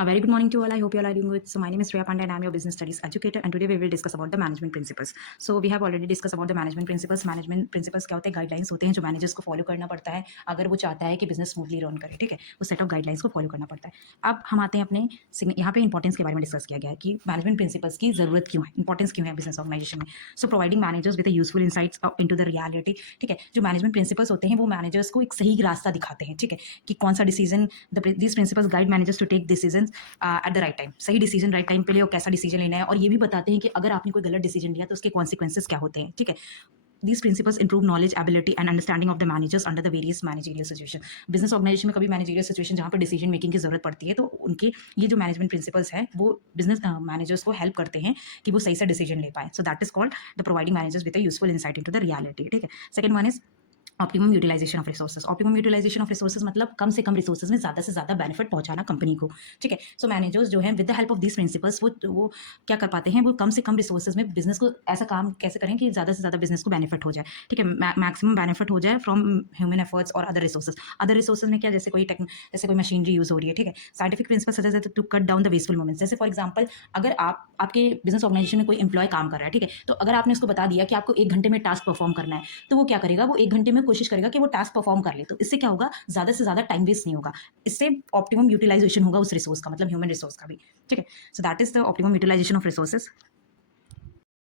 A very good morning to all. I hope you all are doing good. So my name is Shreya Pandey and I'm your business studies educator. And today we will discuss about the management principles. So we have already discussed about the management principles. Management principles क्या होते हैं? Guidelines होते हैं जो managers को follow करना पड़ता है अगर वो चाहता है कि बिजनेस स्मूथली रन करे. ठीक है, उस सेट ऑफ गाइडलाइंस को फॉलो करना पड़ता है. अब हम आते हैं अपने यहाँ पे इंपॉर्टेंस के बारे में डिस्कस किया गया है कि मैनेजमेंट प्रिंसिपल्स की जरूरत क्यों है, इंपॉर्टेंस क्यों है बिजनेस ऑर्गेनाइजेशन में. So providing managers with useful insights into the reality. ठीक है, जो मैनेजमेंट प्रिंसिपल्स होते हैं वो मैनेजर्स को एक सही रास्ता दिखाते हैं. ठीक है, कि कौन सा decision these principles guide managers to take decision at the right time. सही डिसीजन राइट टाइम पे ले और कैसा डिसीजन लेना है, और ये भी बताते हैं कि अगर आपने कोई गलत डिसीजन लिया तो उसके कॉन्सिक्वेंसेस क्या होते हैं. ठीक है, These principles improve knowledge, ability and understanding of the managers under the various managerial situation. Business organisation में कभी मैनेजरियल सिचुएशन जहाँ पर डिसीजन मेकिंग की जरूरत पड़ती है तो उनके ये जो मैनेजमेंट प्रिंसिपल्स हैं वो बिजनेस मैनेजर्स को हेल्प करते हैं कि वो सही से डिसीजन ले पाए. So that is called the providing managers with a useful insight into the reality. ठीक है, second one is optimum utilisation of resources. Optimum utilisation of resources मतलब कम से कम रिसोर्सेज में ज़्यादा से ज़्यादा बेनिफिट पहुंचाना कंपनी को. ठीक है, सो मैनेजर्स जो है with the help of this principles वो क्या कर पाते हैं, वो कम से कम रिसोर्सेज में बिजनेस को ऐसा काम कैसे करें कि ज़्यादा से ज़्यादा बिजनेस को बेनिफिट हो जाए. ठीक है, मैक्सिमम बेनिफिट हो जाए फ्रॉम ह्यूमन एफर्ट्स और अदर रिसोर्सेज. अदर रिसोर्सेज में क्या, जैसे कोई मशीनरी यूज़ हो रही है. ठीक है, scientific principle suggest to cut down the wasteful moments. जैसे फॉर एग्जाम्पल अगर आपके बिजनेस ऑर्गेनाइजेशन में कोई एम्प्लॉय काम कर रहा है. ठीक है, तो अगर आपने उसको बता दिया कि आपको 1 घंटे में टास्क परफॉर्म करना है तो वो क्या करेगा, वो 1 घंटे में कोशिश करेगा कि वो टास्क परफॉर्म कर ले. तो इससे क्या होगा, ज्यादा से ज्यादा टाइम वेस्ट नहीं होगा. इससे ऑप्टिमम यूटिलाइजेशन होगा उस रिसोर्स का, मतलब ह्यूमन रिसोर्स का भी. ठीक है, so that is the optimum utilisation of resources.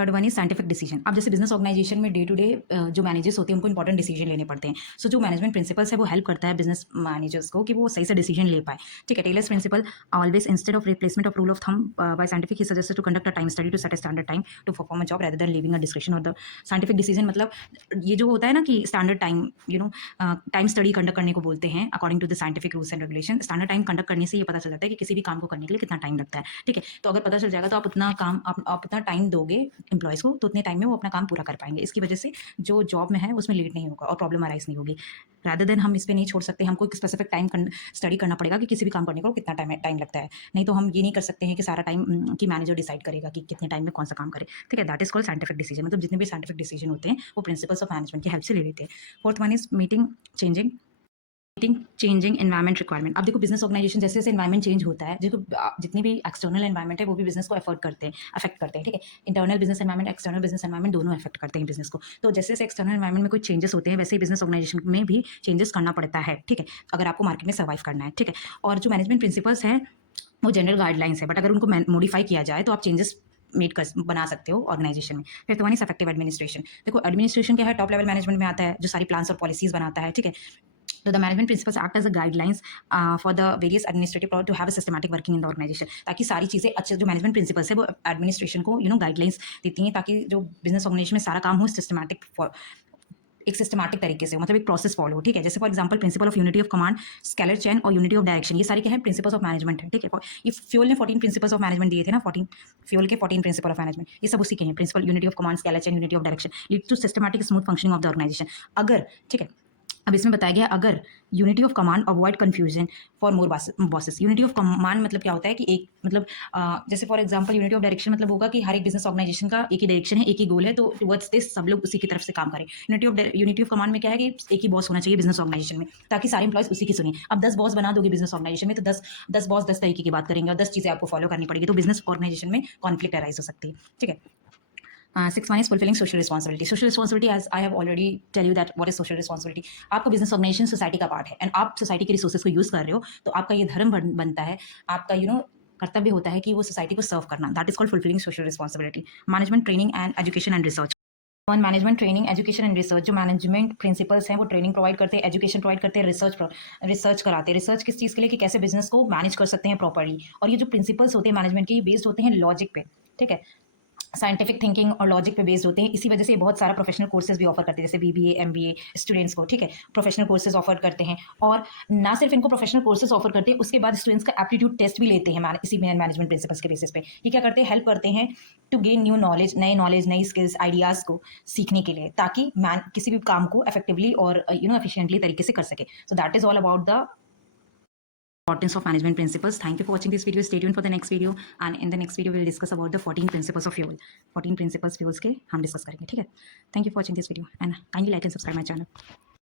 Third one is scientific decision. अब जैसे बिजनेस ऑर्गेनाइजेशन में डे टू डे जो मैनेजर्स होते हैं उनको इंपॉर्टेंट डिसीजन लेने पड़ते हैं. सो जो मैनेजमेंट प्रिंसिपल्स है वो हेल्प करता है बिजनेस मैनेजर्स को कि वो सही से डिसीजन ले पाए. ठीक है, Taylor's principle always instead of replacement of rule of thumb by scientific he suggested to conduct a time study to set a standard time to perform a job rather than leaving a description of the scientific decision. मतलब ये जो होता है ना कि standard time time study conduct करने को बोलते हैं according to the scientific rules and regulation. Standard time conduct करने से ये पता चल जाता है कि किसी भी काम को करने के लिए कितना टाइम लगता है. ठीक है, तो अगर पता चल जाएगा तो आप उतना काम आप उतना टाइम दोगे एम्प्लॉयज़ को तो उतने टाइम में वो अपना काम पूरा कर पाएंगे. इसकी वजह से जो जॉब में है उसमें लेट नहीं होगा और प्रॉब्लम अराइज नहीं होगी. रादर देन हम इस पे नहीं छोड़ सकते, हमको एक स्पेसिफिक टाइम स्टडी करना पड़ेगा कि किसी भी काम करने को कितना टाइम लगता है. नहीं तो हम ये नहीं कर सकते हैं कि सारा टाइम कि मैनेजर डिसाइड करेगा कि कितने टाइम में कौन सा काम करे. ठीक है, that is called scientific decision. मतलब जितने भी साइंटिफिक डिसीजन होते हैं वो प्रिंसिपल्स ऑफ मैनेजमेंट की हेल्प से ले लेते हैं. Fourth one is changing environment requirement. अब देखो बिजनेस ऑर्गेनाइजेशन जैसे जैसे एनवायरमेंट चेंज होता है, देखो जितनी भी एक्सटर्नल एनवायरमेंट है वो भी बिजनेस को अफेक्ट करते हैं. ठीक है, internal business environment external business environment दोनों अफेक्ट करते हैं बिजनेस को. तो जैसे जैसे एक्सटर्नल एनवायरमेंट में कोई चेंजेस होते हैं वैसे ही बिजनेस ऑर्गेनाइजेशन में भी चेंजेस करना पड़ता है. ठीक है, अगर आपको मार्केट में सर्वाइव करना है. ठीक है, और जो मैनेजमेंट प्रिंसिपल्स हैं वो जनरल गाइडलाइंस है, बट अगर उनको मॉडिफाई किया जाए तो आप चेंजेस बना सकते हो ऑर्गेनाइजेशन में. फिर तो वन इज इफेक्टिव एडमिनिस्ट्रेशन. देखो एडमिनिस्ट्रेशन क्या है, टॉप लेवल मैनेजमेंट में आता है जो सारी प्लान्स और पॉलिसीज बनाता है. ठीक है, तो the management principles act as a guidelines for the various administrative power to have a systematic working in the organization. ताकि सारी चीज़ें अच्छे, जो मैनेजमेंट प्रिंसिपल्स है वो एडमिनिस्ट्रेशन को गाइडलाइंस देती हैं ताकि जो बिजनेस ऑर्गेनाइजेशन में सारा काम हो एक सिस्टमैटिक तरीके से, मतलब एक प्रोसेस फॉलो हो. ठीक है, जैसे for example principle of unity of command, scalar chain और यूनिटी ऑफ डायरेक्शन, ये सारे क्या है, प्रिंसिपल्स ऑफ मैनेजमेंट है. ठीक है, ये फ्यूल ने 14 प्रिंसिपल्स ऑफ मैनेजमेंट दिए थे ना, 14 फ्यूल के 14 प्रिंसिपल ऑफ मैनेजमेंट, ये सब उसी के हैं. Principle unity of command, scalar chain, unity of direction lead to systematic smooth functioning of the organisation. अगर ठीक है, अब इसमें बताया गया अगर unity of command avoid confusion for more bosses. Unity of command मतलब क्या होता है कि एक मतलब जैसे for example unity of direction मतलब होगा कि हर एक बिजनेस ऑर्गेनाइजेशन का एक ही डायरेक्शन है, एक ही गोल है, तो टुवर्ड्स दिस सब लोग उसी की तरफ से काम करें. यूनिटी ऑफ कमांड में क्या है कि एक ही बॉस होना चाहिए बिजनेस ऑर्गेनाइजेशन में ताकि सारे एम्प्लॉयज उसी की सुनिए. अब 10 बॉस बना दोगे बिजनेस ऑर्गेनाइजेशन में तो 10 बॉस 10 तरीके की बात करेंगे और 10 चीज़ें आपको फॉलो करनी पड़ेगी, तो बिजनेस ऑर्गेनाइजेशन में कॉन्फ्लिक्ट अराइज हो सकती है. ठीक है, six one is fulfilling social responsibility. Social responsibility, as I have already tell you that what is social responsibility. आपका बिजनेस ऑर्गेनाइजेशन सोसाइटी का पार्ट है एंड आप सोसाइटी के रिसोर्सेज को यूज कर रहे हो, तो आपका ये धर्म बनता है, आपका कर्तव्य होता है कि वो सोसाइटी को सर्व करना. That is called fulfilling social responsibility. Management training and education and research. On management training education and research, जो मैनेजमेंट प्रिंसिपल्स हैं वो ट्रेनिंग प्रोवाइड करते हैं, एजुकेशन प्रोवाइड करते हैं, रिसर्च कराते हैं. रिसर्च किस चीज़ के लिए, कि कैसे बिजनेस को मैनेज कर सकते हैं प्रॉपर्ली. और ये जो प्रिंसिपल्स होते हैं मैनेजमेंट के, ये बेस्ड होते हैं लॉजिक पे. ठीक है, साइंटिफिक थिंकिंग और लॉजिक पे बेस्ड होते हैं. इसी वजह से बहुत सारा प्रोफेशनल कोर्सेज भी ऑफर करते हैं, जैसे बीबीए एमबीए स्टूडेंट्स को. ठीक है, प्रोफेशनल कोर्सेज ऑफर करते हैं, और ना सिर्फ इनको प्रोफेशनल कोर्सेज ऑफर करते हैं, उसके बाद स्टूडेंट्स का एप्टीट्यूड टेस्ट भी लेते हैं इसी मैनेजमेंट प्रिंसिपल्स के बेसिस पे. ये क्या करते हैं, हेल्प करते हैं टू गेन न्यू नॉलेज, नई स्किल्स, आइडियाज़ को सीखने के लिए, ताकि किसी भी काम को इफेक्टिवली और एफिशिएंटली तरीके से कर सके. सो that is all about the importance of management principles. Thank you for watching this video. Stay tuned for the next video, and in the next video we'll discuss about the 14 principles of fuel. 14 principles fuels के हम discuss करेंगे. ठीक है, thank you for watching this video and kindly like and subscribe my channel.